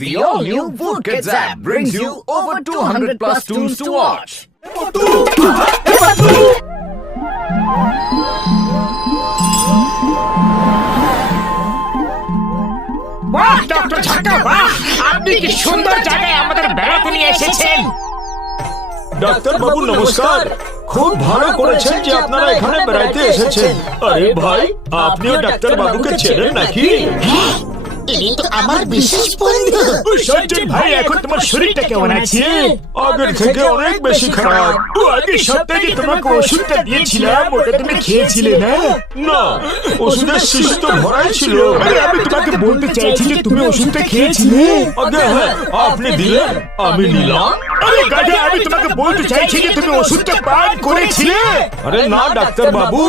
The all-new Wood Kids app brings you over 200 plus tunes to watch. বাহ doctor ঝাকা বাহ, আপনি কি সুন্দর জায়গায় আমাদের বেড়াতে নিয়ে এসেছেন। ডাক্তার বাবু নমস্কার। খুব ভালো করেছেন যে আপনারা এখানে বেড়াইতে এসেছেন। আরে ভাই, আপনিও ডাক্তার বাবুকে চেনেন নাকি? ইনি তো আমার বিশেষ বন্ধু। সজ্জন ভাই, এখন তোমার শরীরটা কেমন আছে? আগের থেকে অনেক বেশি খারাপ। আগের সপ্তাহে তোমাকে ওষুধটা দিয়েছিলাম, ওটা তুমি খেয়েছিলে না? না, ওষুধের শিশি তো ভরাই ছিল। আরে আমি তোমাকে বলতে চাইছি যে তুমি ওষুধটা খেয়েছিলে। আগে হ্যাঁ, আপনি দিলেন, আমি নিলাম। আরে গাধা, আমি তোমাকে বলতে চাইছি যে তুমি ওষুধটা পান করেছিলে। আরে না ডাক্তার বাবু,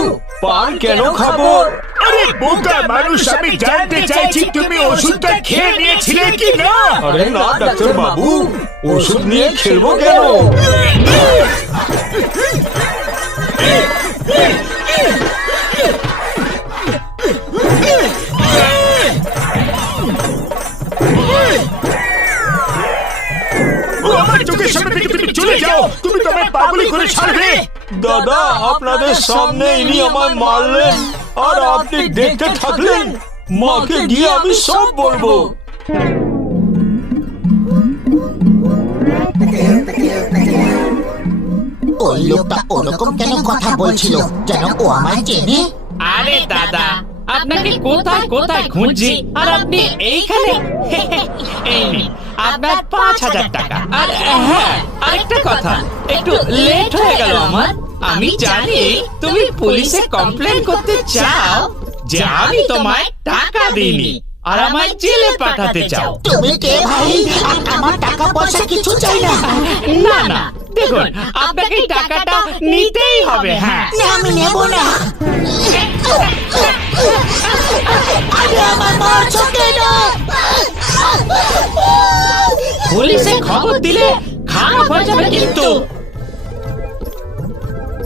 পান কেন খাবো? আরে বোকা মানুষ, আমি জানতে চাইছি তুমি ওষুধটা খেয়ে নিয়েছিলে কি না। আরে না ডাক্তার বাবু, ওষুধ নিয়ে খেলবো কেন? আমার চোখের সামনে থেকে তুমি চলে যাও, তুমি তোমার পাগলি করে ছাড়বে। দাদা, আপনাদের সামনে ইনি আমায় মারলেন আর আপনি দেখতে থাকলেন। মাকে গিয়ে আমি সব বলবো। ওই লোকটা ওরকম কেন কথা বলছিল, যেন ও আমায় চেনে। আরে দাদা, আপনাকে কোথায় কোথায় খুঁজছি আর আপনি এইখানে। এই নিন আপনার 5,000 টাকা। আর হ্যাঁ, আরেকটা কথা, একটু লেট হয়ে গেল আমার। আমি জানি তুমি পুলিশে কমপ্লেন করতে চাও যে আমি তোমায় টাকা দিইনি আর আমায় জেলে পাঠাতে চাও। তুমি কে ভাই? আর আমার টাকা পয়সা কিছু চাই না। না না, দেখুন আপনাকে টাকাটা নিতেই হবে। হ্যাঁ, না, আমি নেব না। আরে আমার মারছো কেন? পুলিশে খবর দিলে খারাপ হয়ে যাবে কিন্তু।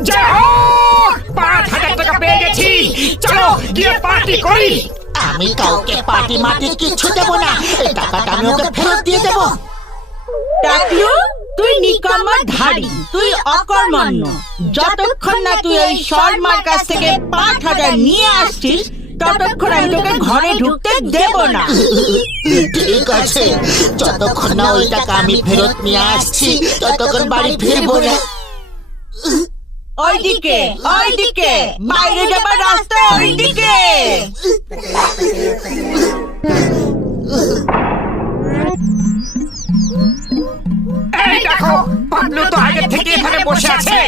জয় হোক, 5,000 টাকা পেয়ে গেছি। চলো গিয়ে পার্টি করি। আমি কাউকে পার্টি মাটি কিছু দেব না। এই টাকাটা আমি ওকে ফেরত দিয়ে দেব। টাকলু, তুই নিকম্মা ধাড়ি, তুই অকর্মণ্য। যতক্ষণ না তুই ওই শর্মার কাছ থেকে 5,000 নিয়ে আসছিস, ততক্ষণ আমি তোকে ঘরে ঢুকতে দেব না। ঠিক আছে, যতক্ষণ না ওই টাকা আমি ফেরত নিয়ে আসছি, ততক্ষণ বাড়ি ফিরবো না। ওইদিকে ওইদিকে, বাইরে যাবার রাস্তা ওইদিকে। এই দেখো, পাগলু তো আগে থেকে এখানে বসে আছে।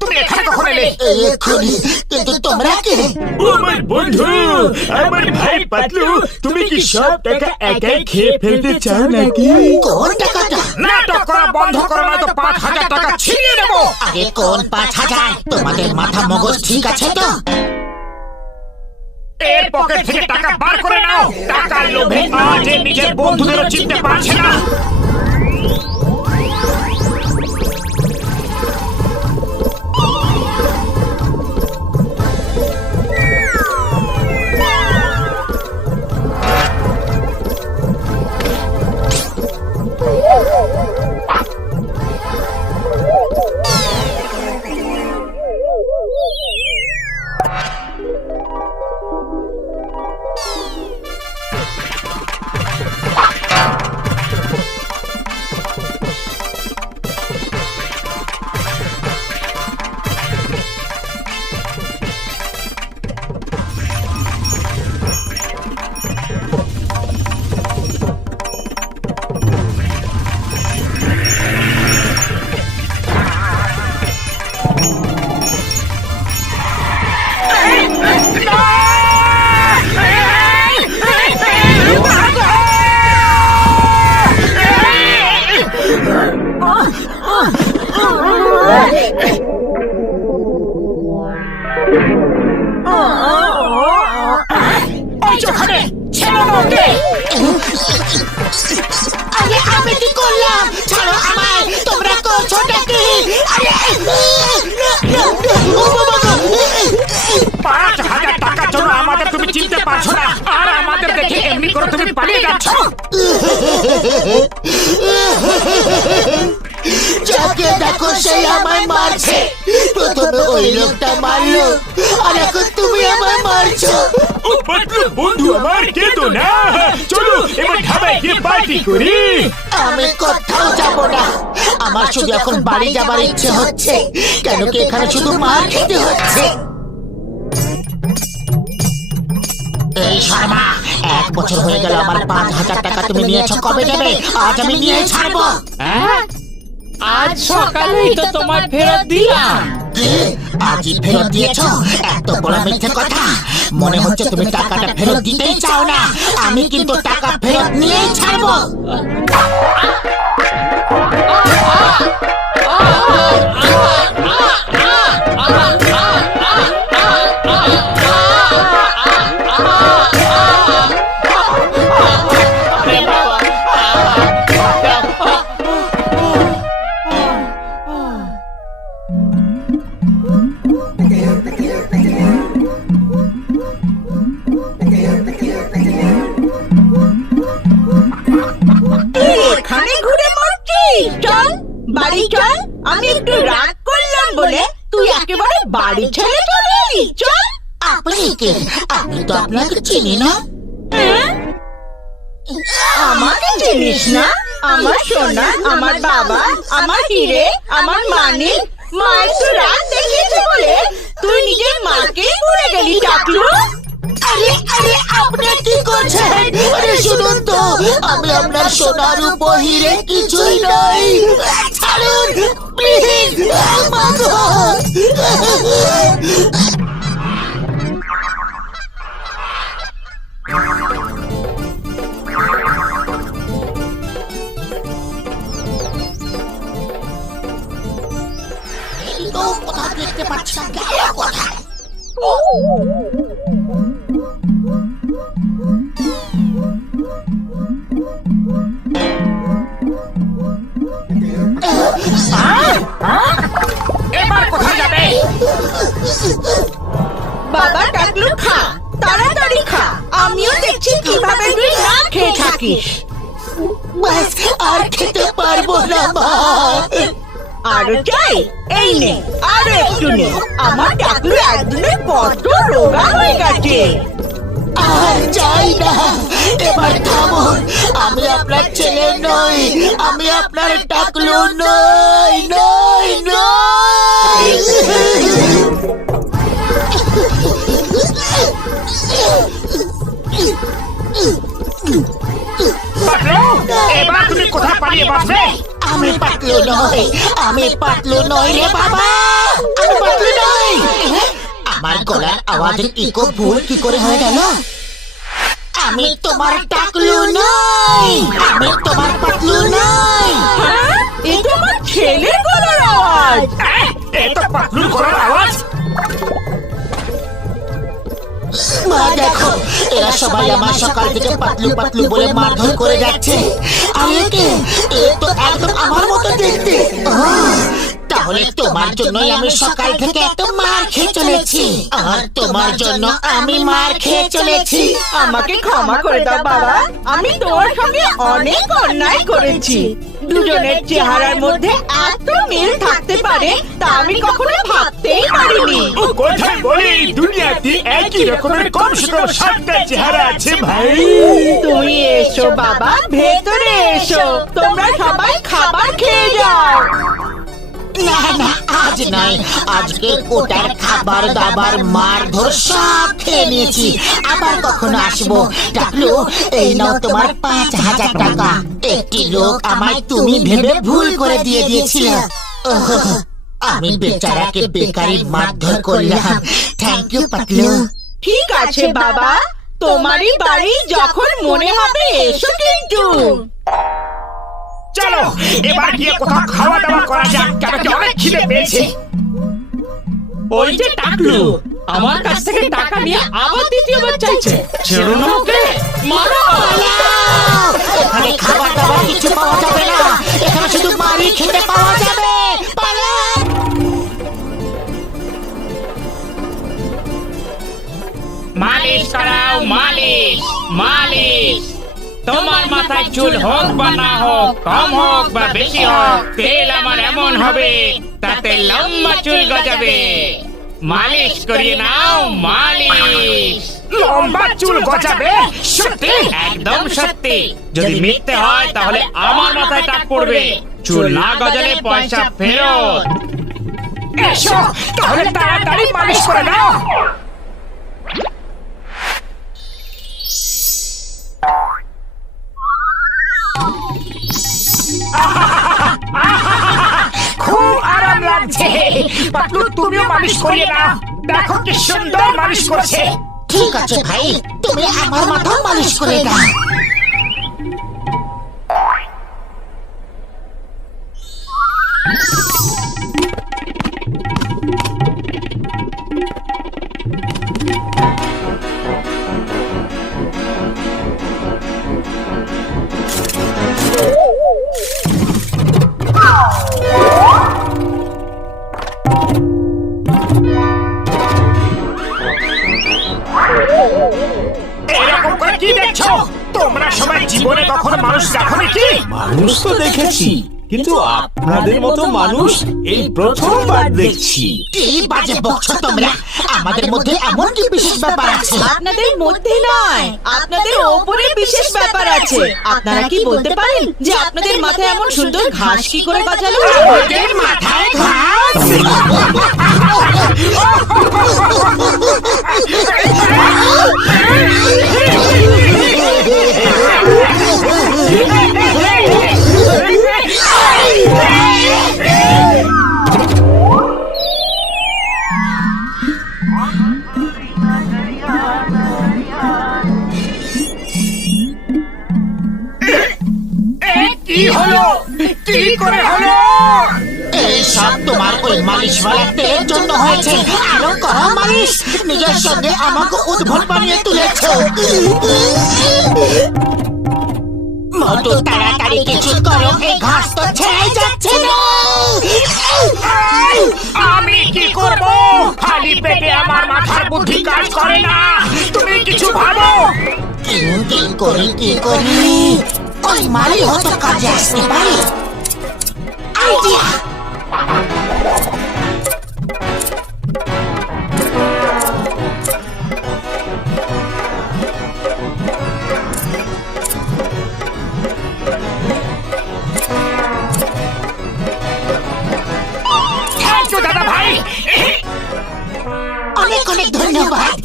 তুমি এখানে কখন এলে? এক্ষুনি। কিন্তু তোমরা কে? আমার বন্ধু, আমার ভাই পাতলু। তুমি কি সব টাকা একাই খেয়ে ফেলতে চাও নাকি? কোন টাকাটা? নাটক করা বন্ধ করো, নয়তো 5,000 টাকা ছিনিয়ে নেবো। আরে কোন 5,000? তোমাদের মাথা মগজ ঠিক আছে তো? এর পকেট থেকে টাকা বার করে নাও। টাকার লোভে আজ নিজের বন্ধুদেরও চিনতে পারছে না। পারছো না আর আমাদের দেখে এমনি করে তুমি পালিয়ে যাচ্ছ। যাকে দেখো সেই আমায় মারছে। প্রথমে ওই লোকটা মারলো, আর এখন তুমি আমায় মারছো। ও পাতলু বন্ধু আমার কেঁদো না, চলো এবার ধাবায় গিয়ে পার্টি করি। আমি কোথাও যাব না। আমার শুধু এখন বাড়ি যাবার ইচ্ছে হচ্ছে। কেন কি এখানে শুধু মার খেতে হচ্ছে? এই শর্মা, 1 বছর হয়ে গেল আমার 5,000 টাকা তুমি নিয়েছো, কবে দেবে? আজ আমি নিয়ে ছাড়বো। হ্যাঁ? আজ সকালেই তো তোমার ফেরত দিলাম। কি? আজই ফেরত দিয়েছো? এত বড় মিথ্যে কথা। মনে হচ্ছে তুমি টাকাটা ফেরত দিতেই চাও না। আমি কিন্তু টাকা ফেরত নিয়েই ছাড়বো। এখানে ঘুরে মরছিস? চল বাড়ি চল। আমি একটু রাগ করলাম বলে তুই একেবারে বাড়ি ছেড়ে চলে এলি। চল। আপনি কে? আমি তো আপনাকে চিনি না। হ্যাঁ? আমাকে চিনিস না? আমার সোনা, আমার বাবা, আমার হিরে, আমার মানিক। মায়ের তো রাগ দেখিয়েছে বলে তুই নিজের মাকে ভুলে গেলি টাকলু। আরে আরে, আপনি কি করছেন? আরে শুনুন তো, আমি আপনার সোনার উপহিরে কিছুই নই। ছাড়ুন প্লিজ। কোথাও দেখতে পাচ্ছি না, গেল কোথায়? এবার কোথায় যাবে? বাবা টাকলু খা, তাড়াতাড়ি খা। আমিও দেখছি কিভাবে তুই না খেয়ে থাকিস। ব্যাস, আর খেতে পারবো না মা। আরো চাই? এই নে, আরো একটু নে। আমার টাকলু একদিনে কত রোগা হয়ে গেছে। আর চাই না, এবার থামুন। আমি আপনার ছেলে নই, আমি আপনার টাকলু নই, নই, নই। পাতলু, এবার তুমি কোথায় পালিয়ে বাঁচবে? আমি পাতলু নই, আমি পাতলু নই রে বাবা। আমি পাতলু নই। আমার গলার আওয়াজের ইকো ভুল কি করে হয়ে গেল? আমি তোমার টাকলু নই, আমি তোমার পাতলু নই। হ্যাঁ? এ তো আমার ছেলের গলার আওয়াজ। এ তো পাতলুর গলার আওয়াজ। মা দেখো, এরা সবাই আমার সকাল থেকে পাতলু পাতলু বলে মারধর করে যাচ্ছে। আর একে, এ তো একদম আমার মতো দেখতে। তাহলে তোমার জন্যই আমি সকাল থেকে এত মার খেয়ে চলেছি, আর তোমার জন্য আমি মার খেয়ে চলেছি। আমাকে ক্ষমা করে দাও বাবা। আমি তোমার সঙ্গে অনেক অন্যায় করেছি। দুজনের চেহারার মধ্যে এত মিল থাকতে পারে তা আমি কখনো ভাবতেই পারিনি। ও কোথায় বলে এই দুনিয়াতে একই রকমের কমসে কম 7টা চেহারা আছে ভাই। তুমি এসো বাবা, ভেতরে এসো। তোমরা সবাই খাবার খেয়ে যাও। না না, আজ নয়। আজকে কোটার খাবার দাবার মারধর সব খেয়ে নিয়েছি। আবার কখনো আসবো? টাকলু, এই নাও তোমার 5,000 টাকা। একটি লোক আমায় তুমি ভেবে ভুল করে দিয়ে দিয়েছিল। আমি বেচারাকে বেকারি মারধর করলাম। Thank you Patlu. ঠিক আছে বাবা, তোমারই বাড়ি যখন মনে হবে এসো কিন্তু। চলো এবার গিয়ে কোথাও খাওয়া দাওয়া করা যাক, কেন কি অনেক খিদে পেয়েছে। ওই যে টাকলু আমার কাছ থেকে টাকা নিয়ে আবার দ্বিতীয়বার চাইছে। ছেড়ো না ওকে, মারো। এখানে খাবার দাবার কিছু পাওয়া যাবে না, এখানে শুধু মারি খেতে পাওয়া যাবে। পালান! মালিশ করাও, মালিশ মালিশ। তোমার মাথায় চুল হোক বা না হোক, কম হোক বা বেশি হোক, তেল আমার এমন হবে তাতে লম্বা চুল গজাবে। মালিশ করিয়ে নাও, মালিশ। লম্বা চুল গজাবে? সত্যি? একদম সত্যি। যদি মিথ্যে হয় তাহলে আমার মাথায় টাক পড়বে। চুল না গজালে পয়সা ফেরত। এসো তাহলে তাড়াতাড়ি মালিশ করে নাও। খুব আরাম লাগছে। পাতলু তুমিও মালিশ করিয়ে নাও, দেখো কি সুন্দর মালিশ করছে। ঠিক আছে ভাই, তুমি আমার মাথা মালিশ করে দাও। এরকম করে কি দেখছো? তোমরা সবাই জীবনে কখনো মানুষ দেখো নাকি? মানুষ তো দেখেছি, কিন্তু আপনাদের মতো মানুষ এই প্রথমবার দেখছি। কি বাজে বকছো তোমরা? আমাদের মধ্যে এমন কি বিশেষ ব্যাপার আছে? আপনাদের মধ্যে নয়, আপনাদের ওপরে বিশেষ ব্যাপার আছে। আপনারা কি বলতে পারেন যে আপনাদের মাথায় এমন সুন্দর ঘাস কি করে গজালো? ওদের মাথায় ঘাস? কি হলো? কি করে হলো? এই সব তোমার ওই মালিশওয়ালা তেলের জন্য হয়েছে। আরো করো মালিশ। নিজের সঙ্গে আমাকে উদ্ভট বানিয়ে তুলেছো। মোটু তাড়াতাড়ি কিছু করো, এই ঘাস তো ছেড়ে যাচ্ছে না। আমি কি করব? খালি পেটে আমার মাথার বুদ্ধি কাজ করে না। তুমি কিছু ভাবো। কি করি? ওই মালি হয়তো কাজে আসতে পারে। আইডিয়া! থ্যাংক ইউ দাদা ভাই। অনেক অনেক ধন্যবাদ।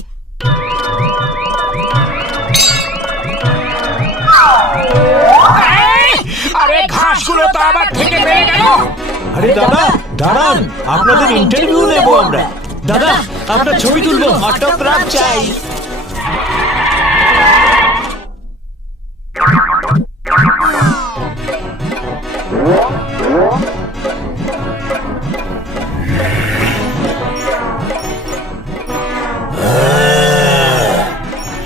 আরে ঘাসগুলো তো আবার থেকে বেড়ে গেল। আরে দাদা দাঁড়ান, আপনাদের ইন্টারভিউ নেব আমরা। দাদা আপনার ছবি তুলবো, অটোগ্রাফ চাই।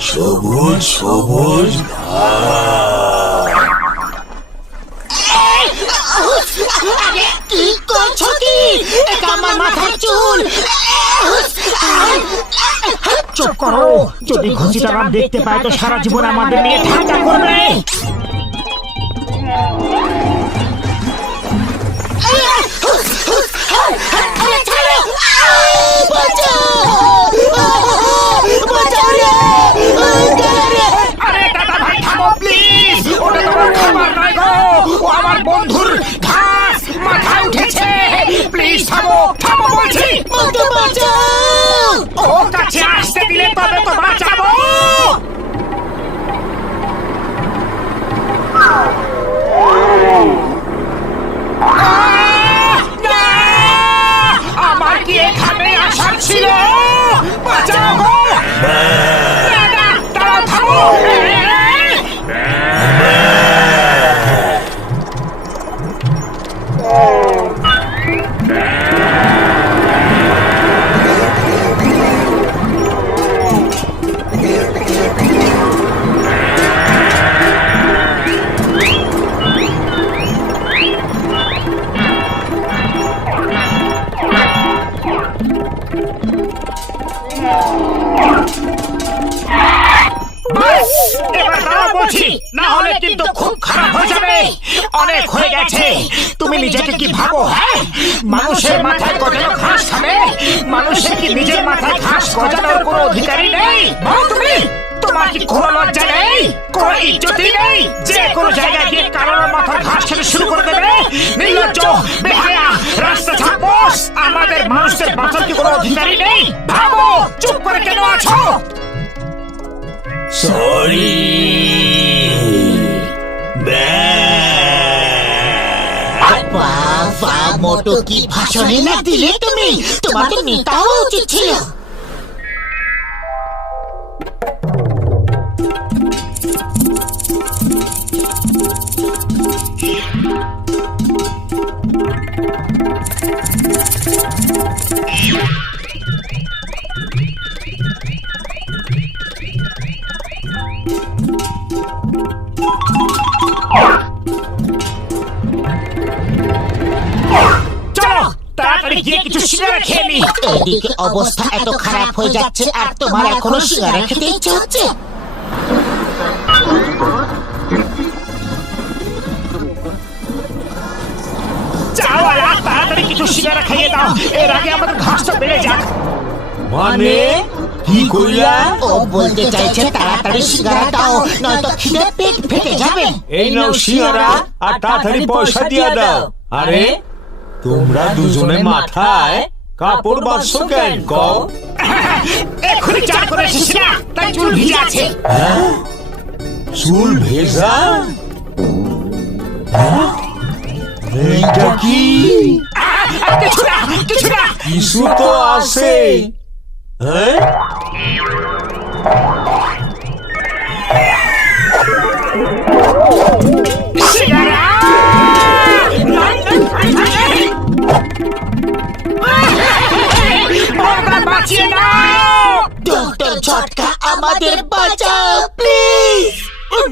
সবুজ সবুজ আরে কি করছো কি? এটা আমার মাথার চুল। চুপ করো। যদি ঘুষিটা রাম দেখতে পায় তো সারা জীবন আমাদের নিয়ে ঠাট্টা করবে। আরে দাদা ভাই থামো প্লিজ। ওটা তোমার খাবার নয় গো, ও আমার বন্ধুর ঘাস মাথায় উঠেছে। প্লিজ থামো, থামো বলছি। ও কাছে আসতে দিলে তবে তো বাঁচাবো। না! আমার কি এখানে আসার ছিল? ব্যাস, এবার দাঁড়াও বলছি, না হলে কিন্তু খুব খারাপ হয়ে যাবে। অনেক হয়ে গেছে। তুমি নিজেকে কি ভাবো? হ্যাঁ, মানুষের মাথায় গজানো ঘাস খাবে? মানুষের কি নিজের মাথায় ঘাস গজানোর কোনো অধিকারই নেই? বলো তুমি, তোমার কি কোনো লজ্জা নেই, কোনো ইজ্জতই নেই? যে কোনো জায়গায় গিয়ে কারোর মাথার ঘাস খেতে শুরু করে দেবে? নির্লজ্জ, বেহায়া, রাস্তা ছাপোস। আমাদের মানুষদের বাঁচার কি কোনো অধিকারই নেই? ভাবো, চুপ করে কেন আছো? সরি। বাবা, মোটো কি ভাষণে না দিলে তুমি? তোমাকে নেতাও উচিত ছিল। চলো তাড়াতাড়ি গিয়ে কিছু সিগারেট খেয়ে নি। এদিকে অবস্থা এত খারাপ হয়ে যাচ্ছে আর তোমার এখনো সিগারেট খেতে ইচ্ছে হচ্ছে? চাওয়ালা, তাড়াতাড়ি কিছু সিগারেট খাইয়ে দাও, এর আগে আমাদের ঘাসটা বেড়ে যাক। মানে কি কইলা? ও বলতে চাইছে তাড়াতাড়ি সিগারেট দাও, নয়তো খিদে পেট ফেটে যাবে। এই নাও সিঙ্গারা আর তাড়াতাড়ি পয়সা দিয়ে দাও। আরে তোমরা দুজনে মাথায় কাপড় বাঁধছো কেন? কও। এক্ষুনি চান করে এসেছি না, তাই চুল ভিজে আছে। চুল ভেজা? এইটা কি? কিছু না, কিছু না। কিছু তো আছে। হ্যাঁ, বাঁচিয়ে দাও। ডক্টর ঝটকা, আমাদের বাঁচাও প্লিজ।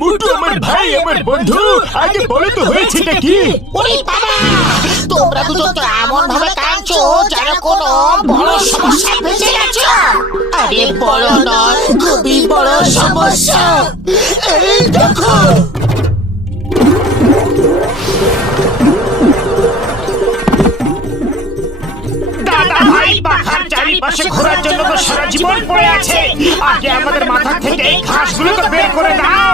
মোটু আমার ভাই, আমার বন্ধু, আগে বলো তো হয়েছেটা কি? ওরে বাবা, তোমরা দুজন তো এমন ভাবে কাঁদছো যেন কোনো বড় সমস্যা ফেসে গেছো। আরে বড় নয়, খুবই বড় সমস্যা। এই দেখো। দাদা ভাই পাখার চারিপাশে ঘোরার জন্য তো সারা জীবন পড়ে আছে। আগে আমাদের মাথা থেকে এই ঘাসগুলো তো বের করে দাও।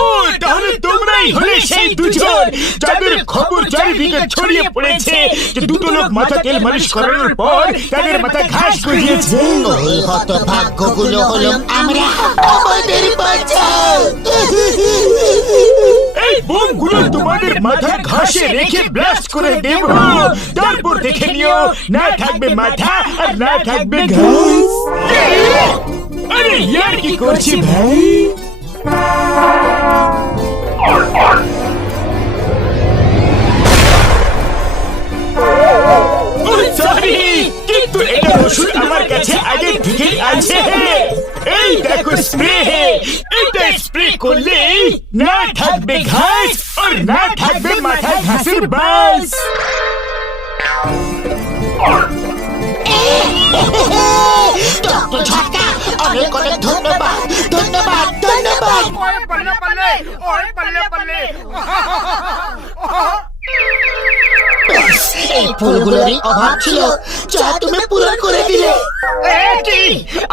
ও, তাহলে তোমরাই হলে সেই দুজন যাদের খবর চারিদিকে ছড়িয়ে পড়েছে যে দুটো লোক মাথা তেল মালিশ করানোর পর তাদের মাথায় ঘাস গজিয়েছে। ওই হতভাগ্যগুলো হলো আমরা। আমাদের বাঁচাও। এই বোমগুলো তোমাদের মাথার ঘাসে রেখে ব্লাস্ট করে দেব, তারপর দেখে নিও না থাকবে মাথা আর না থাকবে ঘাস। আরে ইয়ার কি করছি ভাই? সরি, কিন্তু এটা ওষুধ আমার কাছে আগে থেকেই আছে। এই দেখো স্প্রে, এটা স্প্রে করলে না থাকবে ঘাস আর না থাকবে মাথায় ঘাসের বাস। ডক্টর ঝটকা, অনেক অনেক ধন্যবাদ, ধন্যবাদ, ধন্যবাদ। এই ফুলগুলোরই অভাব ছিল, যা তুমি পূরণ করে দিলে। কি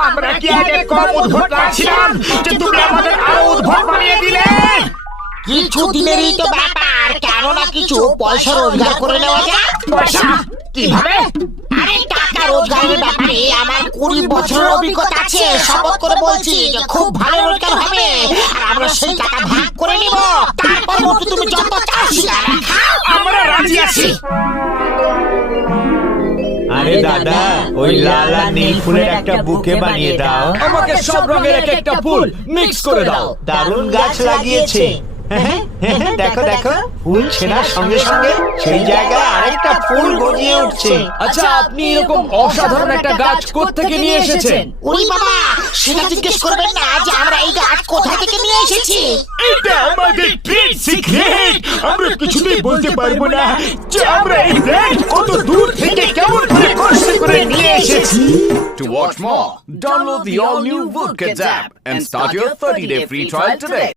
আমরা কি আগে কম উদ্ভট লাগছিলাম যে তুমি আমাদের আরো উদ্ভট বানিয়ে দিলে? কিছু দিনেরই তো ব্যাপার, কেননা কিছু পয়সা রোজগার করে নেওয়া যায়। পয়সা কিভাবে? আরে টাকা রোজগারের ব্যাপারে আমার 20 বছরের অভিজ্ঞতা আছে। শপথ করে বলছি যে খুব ভালো রোজগার হবে, আর আমরা সেই টাকা ভাগ করে নিব। তারপর মতো তুমি যত চাও সিগারেট খাও। আমরা রাজি আছি। আরে দাদা, ওই লাল আর নীল ফুলের একটা বুকে বানিয়ে দাও। আমাকে সব রঙের এক একটা ফুল মিক্স করে দাও। দারুণ গাছ লাগিয়েছে। দেখো দেখো ফুল ছেঁড়ার সঙ্গে সঙ্গে সেই জায়গায় আরেকটা ফুল গজিয়ে উঠছে। আচ্ছা আপনি এরকম অসাধারণ একটা গাছ কোত্থেকে নিয়ে এসেছেন? ওরে বাবা, সেটা জিজ্ঞেস করবেন না যে আমরা এই গাছ কোথা থেকে নিয়ে এসেছি। এটা আমাদের ট্রেড সিক্রেট। আমরা কিছুতেই বলতে পারবো না যে আমরা এই ব্র্যান্ড কত দূর থেকে কেমন করে কষ্ট করে নিয়ে এসেছি। To watch more, download the all-new Woodkids app and start your 30-day free trial today.